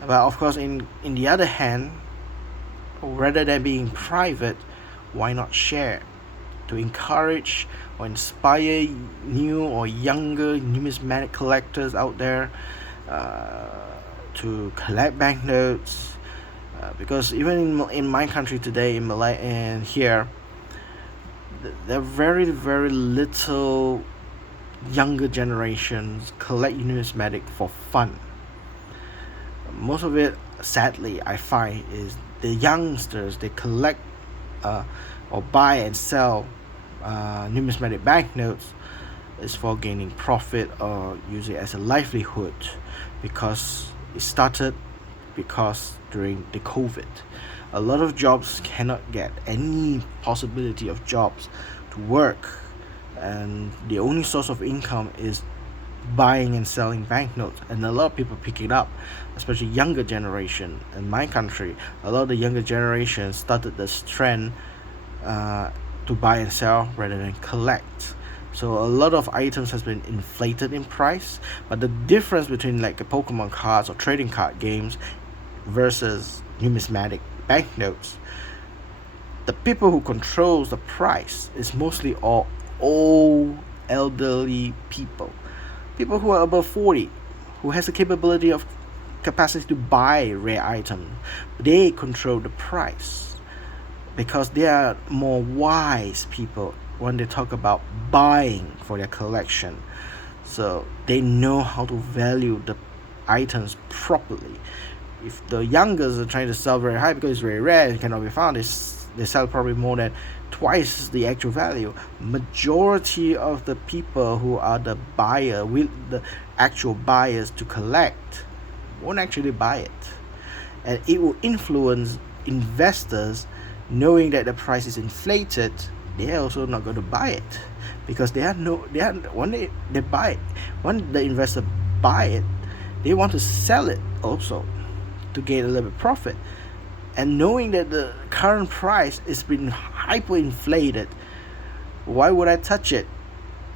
But of course, in the other hand, rather than being private, why not share to encourage or inspire new or younger numismatic collectors out there to collect banknotes? Because even in my country today, in Malay and here, there are very very little younger generations collect numismatic for fun. Most of it, sadly, I find is the youngsters, they collect or buy and sell numismatic banknotes is for gaining profit or use it as a livelihood, because it started because during the COVID, a lot of jobs cannot get any possibility of jobs to work, and the only source of income is buying and selling banknotes, and a lot of people pick it up, especially younger generation. In my country, a lot of the younger generation started this trend to buy and sell rather than collect. So a lot of items has been inflated in price, but the difference between like the Pokemon cards or trading card games versus numismatic banknotes, the people who controls the price is mostly all old elderly people who are above 40, who has the capacity to buy rare items. They control the price because they are more wise people when they talk about buying for their collection. So they know how to value the items properly. If the youngers are trying to sell very high because it's very rare and cannot be found, they sell probably more than twice the actual value. Majority of the people who are the buyer, with the actual buyers to collect, won't actually buy it, and it will influence investors knowing that the price is inflated. They're also not going to buy it because when they buy it, when the investor buy it, they want to sell it also to gain a little bit profit. And knowing that the current price is been hyperinflated, why would I touch it?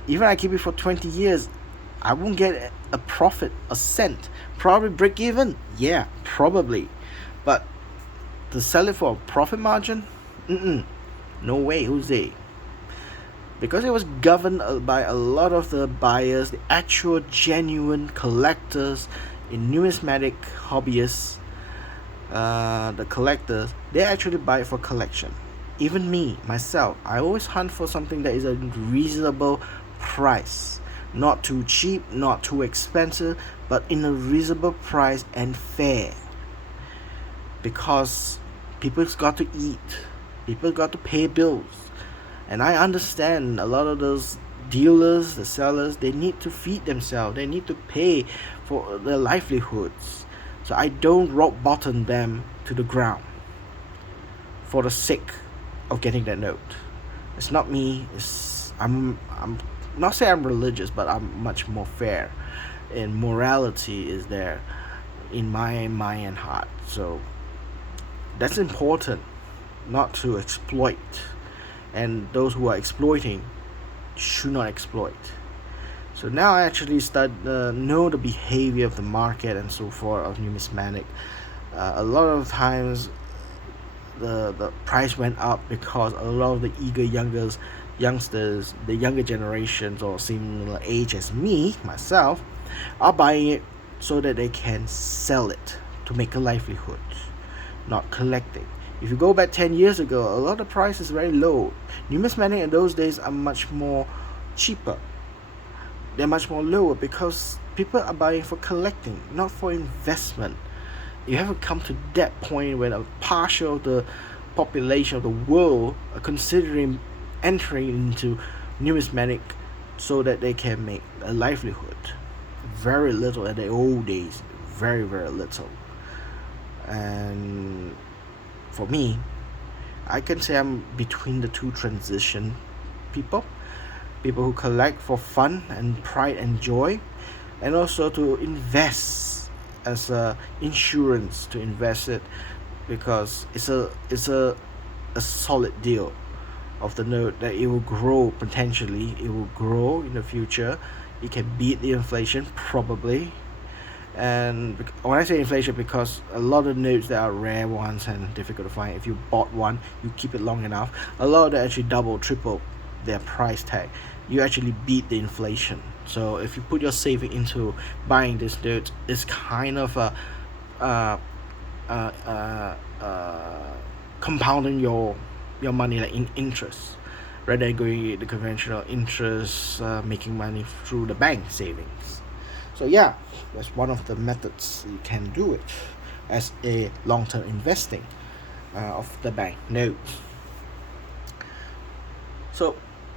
Even I keep it for 20 years, I won't get a profit, a cent. Probably break even, yeah, probably. But to sell it for a profit margin, no way, Jose. Because it was governed by a lot of the buyers, the actual genuine collectors, in numismatic hobbyists, the collectors, they actually buy it for collection. Even me, myself, I always hunt for something that is a reasonable price. Not too cheap, not too expensive, but in a reasonable price and fair. Because people's got to eat, people got to pay bills. And I understand a lot of those dealers, the sellers, they need to feed themselves, they need to pay for their livelihoods. So I don't rock bottom them to the ground for the sake of getting that note. It's not me. I'm not saying I'm religious, but I'm much more fair, and morality is there in my mind and heart. So that's important, not to exploit, and those who are exploiting should not exploit. So now I actually start know the behavior of the market and so forth of numismatic. A lot of times the price went up because a lot of the eager youngsters, the younger generations or similar age as me, myself, are buying it so that they can sell it to make a livelihood, not collecting. If you go back 10 years ago, a lot of the price is very low. Numismatic in those days are much more cheaper. They're much more lower because people are buying for collecting, not for investment. You haven't come to that point where a partial of the population of the world are considering entering into numismatic so that they can make a livelihood. Very little at the old days, very, very little. And for me, I can say I'm between the two transition people who collect for fun and pride and joy, and also to invest as a insurance, to invest it because it's a solid deal of the note that it will grow. Potentially it will grow in the future. It can beat the inflation probably. And when I say inflation, because a lot of notes that are rare ones and difficult to find, if you bought one, you keep it long enough, a lot of them actually double, triple their price tag. You actually beat the inflation. So if you put your saving into buying this note, it's kind of compounding your money like in interest, rather than going the conventional interest, making money through the bank savings. So yeah, that's one of the methods you can do it as a long-term investing of the bank notes. So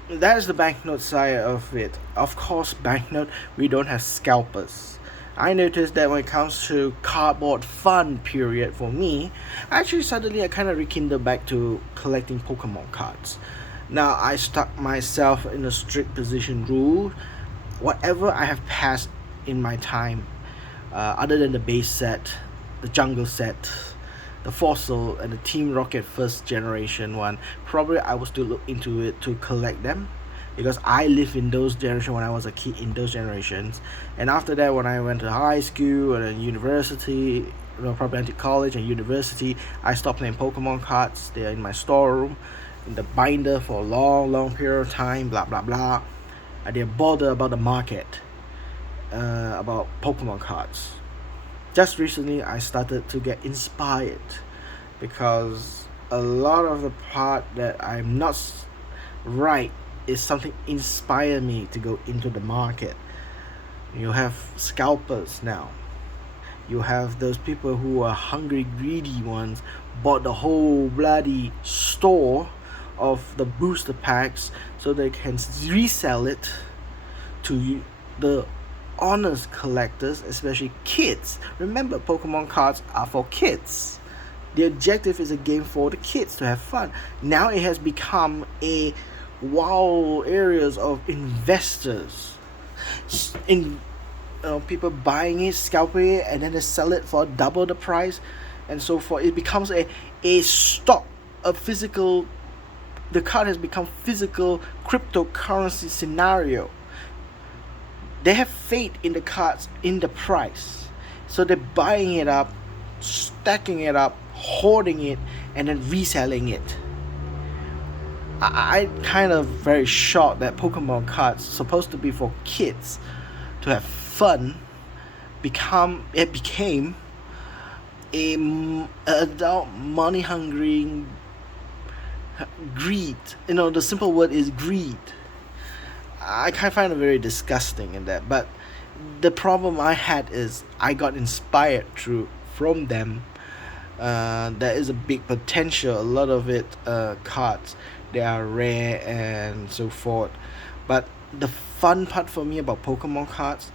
that is the banknote side of it. Of course, banknote, we don't have scalpers. I noticed that when it comes to cardboard fun period for me, actually suddenly I kind of rekindled back to collecting Pokemon cards. Now I stuck myself in a strict position rule. Whatever I have passed in my time, other than the base set, the jungle set, the fossil, and the Team Rocket first generation one, probably I will still look into it to collect them, because I lived in those generations when I was a kid, in those generations. And after that, when I went to high school and then university, probably into college and university, I stopped playing Pokemon cards. They're in my storeroom, in the binder for a long period of time, blah blah blah. I didn't bother about the market, about Pokemon cards. Just recently I started to get inspired, because a lot of the part that I'm not right is something inspire me to go into the market. You have scalpers now. You have those people who are hungry, greedy ones, bought the whole bloody store of the booster packs so they can resell it to the honest collectors, especially kids. Remember, Pokemon cards are for kids. The objective is a game for the kids to have fun. Now it has become a wow areas of investors. In people buying it, scalping it, and then they sell it for double the price, and so forth. It becomes a stock, a physical. The card has become physical cryptocurrency scenario. They have faith in the cards, in the price, so they're buying it up, stacking it up, hoarding it, and then reselling it. I kind of very shocked that Pokemon cards supposed to be for kids to have fun became a adult money hungry greed. The simple word is greed. I kind of find it very disgusting in that. But the problem I had is I got inspired from them. There is a big potential. A lot of it cards, they are rare and so forth. But the fun part for me about Pokemon cards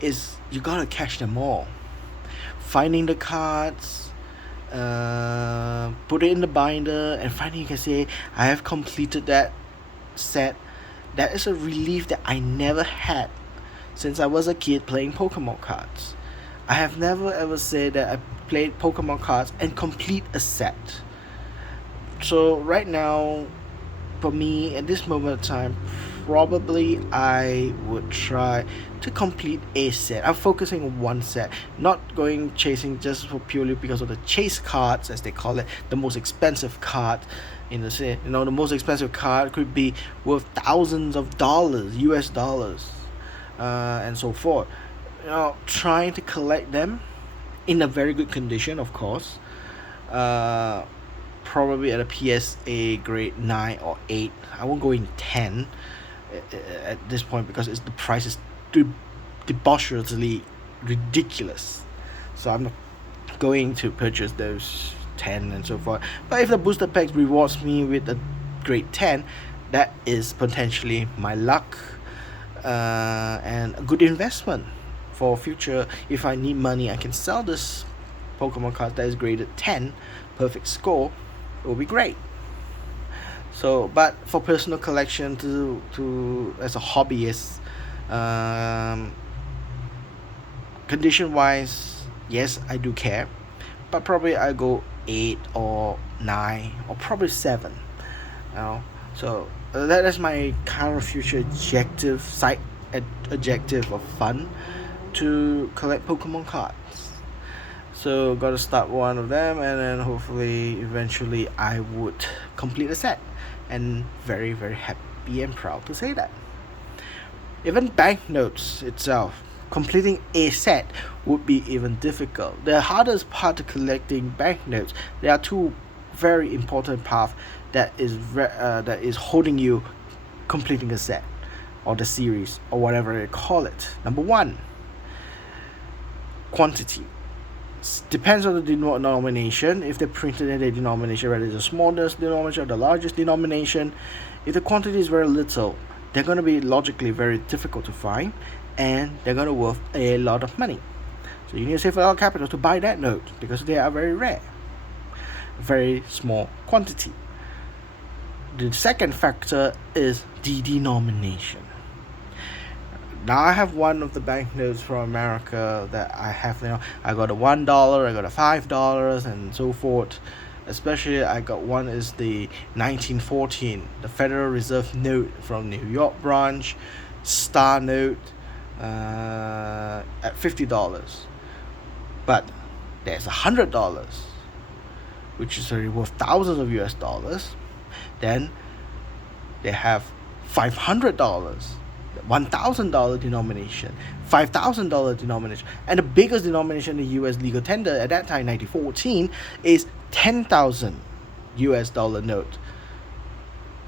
is you gotta catch them all. Finding the cards, put it in the binder, and finally you can say, I have completed that set. That is a relief that I never had since I was a kid playing Pokemon cards. I have never ever said that I played Pokemon cards and complete a set. So right now, for me, at this moment in time, probably I would try to complete a set. I'm focusing on one set, not going chasing just for purely because of the chase cards, as they call it, the most expensive card in the set. The most expensive card could be worth thousands of dollars, US dollars, and so forth. Trying to collect them in a very good condition, of course. Probably at a PSA grade 9 or 8. I won't go in 10 at this point because the price is debaucherously ridiculous. So I'm not going to purchase those 10 and so forth. But if the booster pack rewards me with a grade 10, that is potentially my luck and a good investment for future. If I need money, I can sell this Pokemon card that is graded 10, perfect score. It will be great. So, but for personal collection to as a hobbyist, condition wise, yes, I do care, but probably I go 8 or 9 or probably 7. So that is my kind of future objective of fun, to collect Pokemon cards. So gotta start one of them, and then hopefully eventually I would complete a set, and very very happy and proud to say that. Even banknotes itself, completing a set would be even difficult. The hardest part of collecting banknotes, there are two very important paths that is holding you completing a set or the series or whatever you call it. Number one, quantity. Depends on the denomination. If they printed in a denomination, whether it's the smallest denomination or the largest denomination, if the quantity is very little, they're going to be logically very difficult to find, and they're going to worth a lot of money. So you need to save a lot of capital to buy that note because they are very rare, very small quantity. The second factor is the denomination. Now I have one of the banknotes from America that I have. I got a $1, I got a $5, and so forth. Especially I got one is the 1914, the Federal Reserve note from New York branch, star note, at $50. But there's $100, which is already worth thousands of US dollars. Then they have $500, $1,000 denomination, $5,000 denomination, and the biggest denomination in U.S. legal tender at that time, 1914, is 10,000 US dollar note.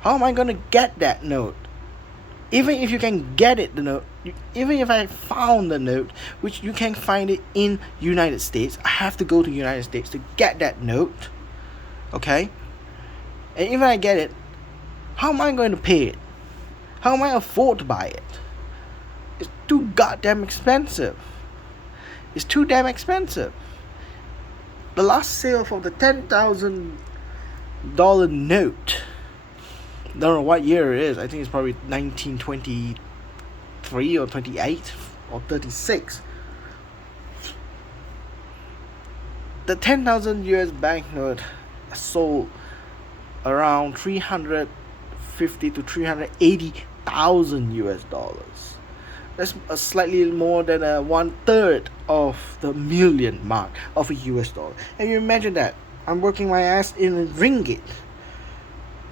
How am I gonna get that note? Even if you can get it, the note, even if I found the note, which you can find it in United States, I have to go to United States to get that note. Okay? And even I get it, how am I going to pay it? How am I afford to buy it? It's too goddamn expensive. It's too damn expensive. The last sale for the $10,000 note, I don't know what year it is. I think it's probably 1923 or 28 or 36. The 10,000 US banknote sold around 350 to 380,000 US dollars. That's a slightly more than 1/3 of the million mark of a US dollar. And you imagine that I'm working my ass in ringgit.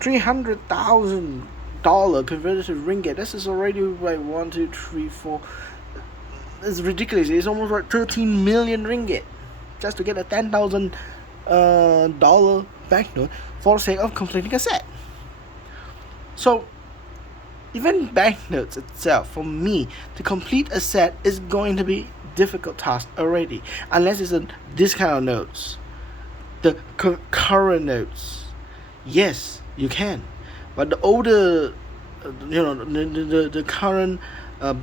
$300,000 converted to ringgit. This is already like 1, 2, 3, 4. It's ridiculous. It's almost like 13 million ringgit just to get a $10,000 banknote for the sake of completing a set. So even banknotes itself, for me to complete a set is going to be difficult task already, unless it's this kind of notes, the current notes. Yes, you can, but the older, the current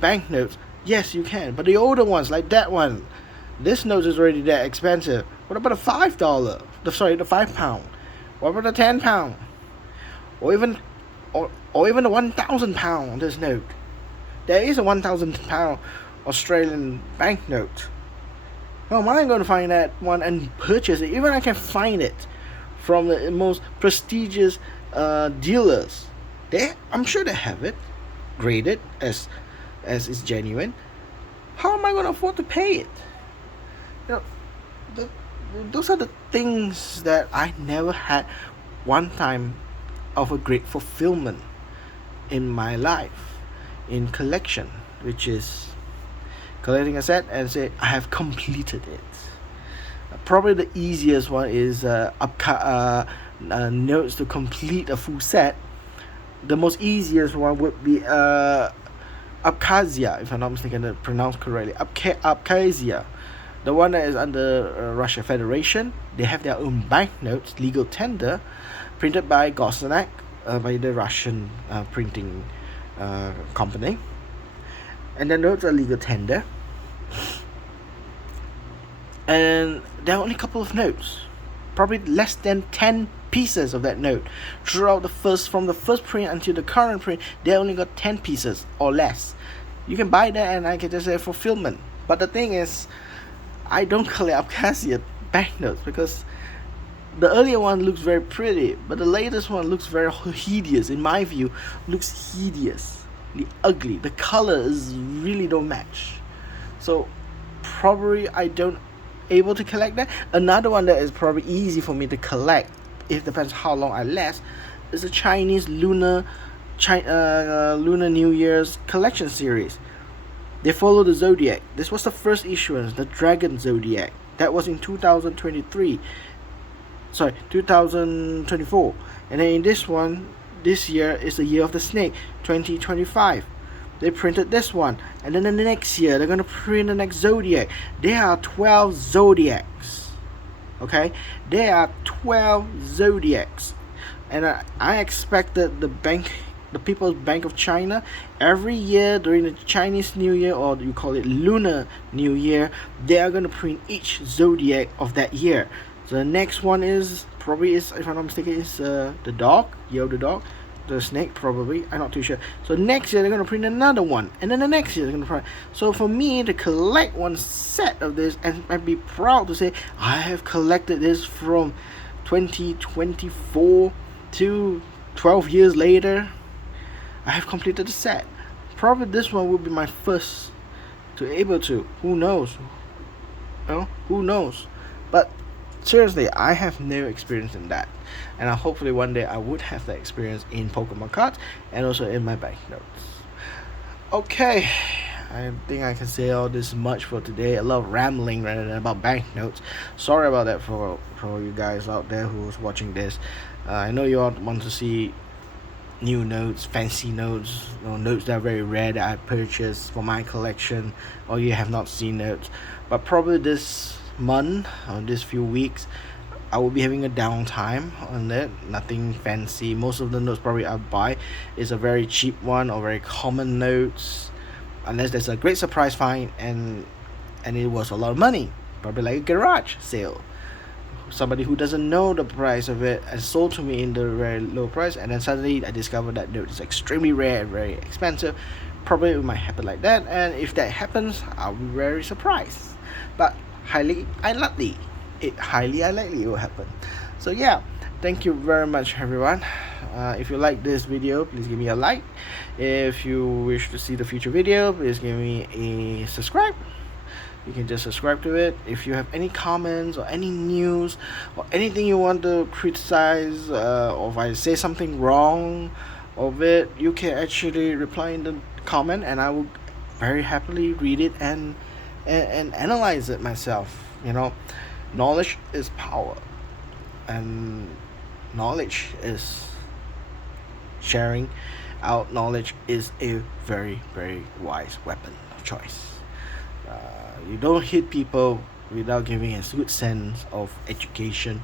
banknotes, yes, you can. But the older ones, like that one, this note is already that expensive. What about the $5? The £5? What about the £10? Or even the £1,000 on this note? There is a £1,000 Australian banknote. How am I going to find that one and purchase it? Even I can find it from the most prestigious dealers. I'm sure they have it graded as is genuine. How am I going to afford to pay it? Those are the things that I never had one time of a great fulfillment in my life in collection, which is collecting a set and say I have completed it. Probably the easiest one is notes to complete a full set. The most easiest one would be Abkhazia, if I'm not mistaken, to pronounce correctly. Abkhazia, the one that is under Russia Federation. They have their own banknotes, legal tender, printed by Gosenak, by the Russian printing company. And the notes are legal tender. And there are only a couple of notes, probably less than 10 pieces of that note throughout from the first print until the current print. They only got 10 pieces or less. You can buy that and I can just say fulfillment. But the thing is, I don't collect Abkhazia banknotes because the earlier one looks very pretty, but the latest one looks very hideous. In my view, looks hideously ugly. The colors really don't match. So probably I don't able to collect that. Another one that is probably easy for me to collect, it depends how long I last, is a Chinese Lunar New Year's collection series. They follow the zodiac. This was the first issuance, the Dragon Zodiac. That was in 2024. And then in this one, this year is the year of the snake, 2025. They printed this one, and then the next year they're gonna print the next zodiac. There are 12 zodiacs. Okay, there are 12 zodiacs, and I expected the People's Bank of China, every year during the Chinese New Year, or you call it Lunar New Year, they are gonna print each zodiac of that year. So the next one is probably, if I'm not mistaken, is the dog, year of the dog. The snake, probably, I'm not too sure. So next year they're gonna print another one, and then the next year they're gonna print. So for me to collect one set of this, and I'd be proud to say I have collected this from 2024 to 12 years later, I have completed the set. Probably this one will be my first to able to. Who knows? Who knows? But seriously, I have no experience in that, and hopefully one day I would have that experience in Pokemon cards and also in my banknotes. Okay, I think I can say all this much for today. A lot of rambling rather than about banknotes. Sorry about that for you guys out there who's watching this. I know you all want to see new notes, fancy notes, notes that are very rare that I purchased for my collection, or you have not seen notes. But probably this month or this few weeks, I will be having a downtime on it. Nothing fancy. Most of the notes probably I buy is a very cheap one or very common notes, unless there's a great surprise find and it was a lot of money, probably like a garage sale. Somebody who doesn't know the price of it and sold to me in the very low price, and then suddenly I discovered that note is extremely rare and very expensive. Probably it might happen like that, and if that happens, I'll be very surprised. But highly unlikely, highly unlikely it will happen. So yeah, thank you very much, everyone. If you like this video, please give me a like. If you wish to see the future video, please give me a subscribe. You can just subscribe to it. If you have any comments or any news or anything you want to criticize, or if I say something wrong of it, you can actually reply in the comment, and I will very happily read it and analyze it myself. Knowledge is power, and knowledge is sharing out. Knowledge is a very, very wise weapon of choice. You don't hit people without giving a good sense of education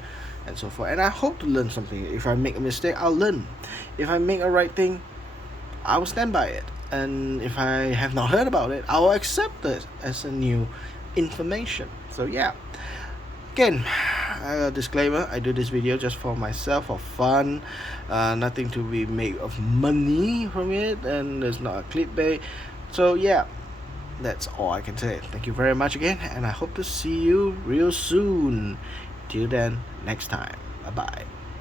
and so forth. And I hope to learn something. If I make a mistake, I'll learn. If I make a right thing, I will stand by it. And if I have not heard about it, I will accept it as a new information. So yeah. Again, a disclaimer, I do this video just for myself, for fun. Nothing to be made of money from it, and there's not a clickbait. So yeah, that's all I can say. Thank you very much again, and I hope to see you real soon. Till then, next time. Bye bye.